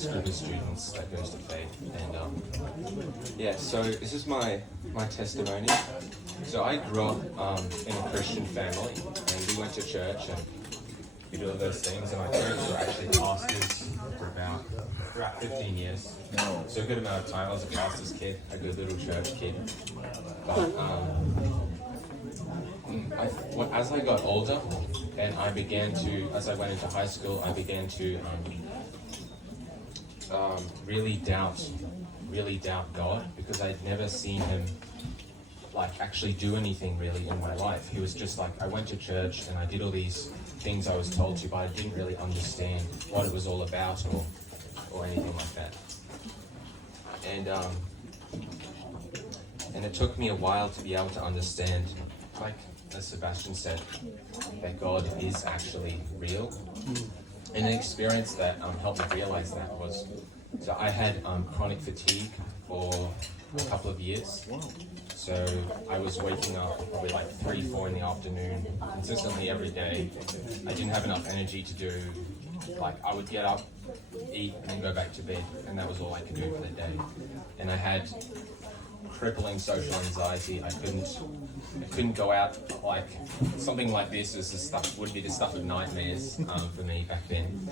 this group of students that goes to faith. And so this is my testimony. So I grew up in a Christian family, and we went to church and we did all those things. And my parents were actually pastors for about 15 years. So a good amount of time. I was a pastor's kid, a good little church kid. But as I got older, and as I went into high school, I began to really doubt God, because I'd never seen him actually do anything really in my life. He was just I went to church and I did all these things I was told to, but I didn't really understand what it was all about or anything like that. And it took me a while to be able to understand, as Sebastian said, that God is actually real. And an experience that helped me realize that was, so I had chronic fatigue for a couple of years. So I was waking up probably 3, 4 in the afternoon, consistently every day. I didn't have enough energy to do, I would get up, eat, and go back to bed, and that was all I could do for the day. And I had crippling social anxiety. I couldn't go out. Something like this would be the stuff of nightmares for me back then.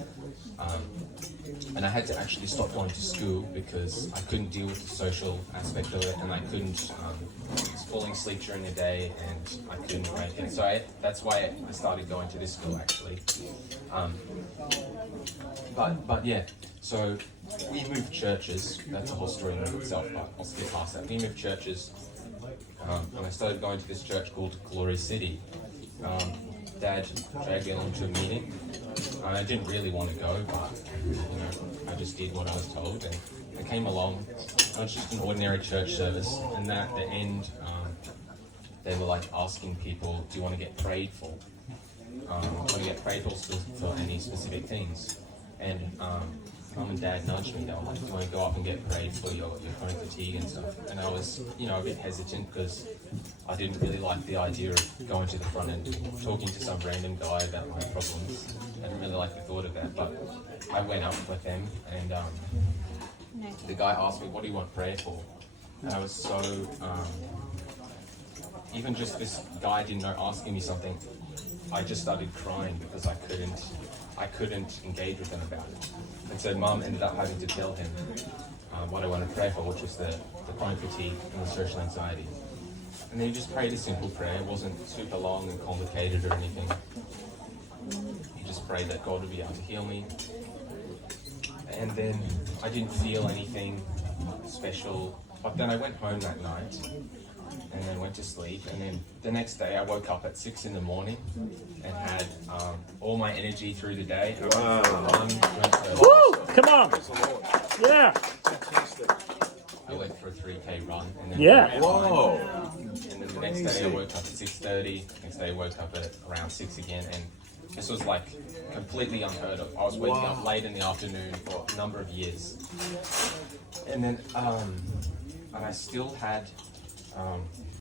And I had to actually stop going to school because I couldn't deal with the social aspect of it, and I was falling asleep during the day, and I couldn't make it. So that's why I started going to this school actually. So we moved churches. That's a whole story in itself, but I'll skip past that. We moved churches, and I started going to this church called Glory City. Dad dragged me along to a meeting. I didn't really want to go, but I just did what I was told, and I came along. It was just an ordinary church service, and at the end, they were asking people, "Do you want to get prayed for? Want to get prayed for any specific things?" And Mum and Dad nudged me. They were like, "Do you want to go up and get prayed for your chronic fatigue and stuff?" And I was, a bit hesitant because I didn't really like the idea of going to the front and talking to some random guy about my problems. I didn't really like the thought of that, but I went up with them, and the guy asked me, "What do you want prayer for?" And I was so, even just this guy asking me something, I just started crying because I couldn't engage with him about it. And so Mum ended up having to tell him what I wanted to pray for, which was the chronic fatigue and the social anxiety. And then he just prayed a simple prayer. It wasn't super long and complicated or anything. He just prayed that God would be able to heal me. And then I didn't feel anything special. But then I went home that night and then went to sleep. And then the next day I woke up at 6 in the morning and had all my energy through the day. Wow. Woo! Come on. Yeah. I went for a 3K run. And then Whoa. And then the next day I woke up at 6:30. Next day I woke up at around 6 again. And this was completely unheard of. I was waking up late in the afternoon for a number of years. And then, and I still had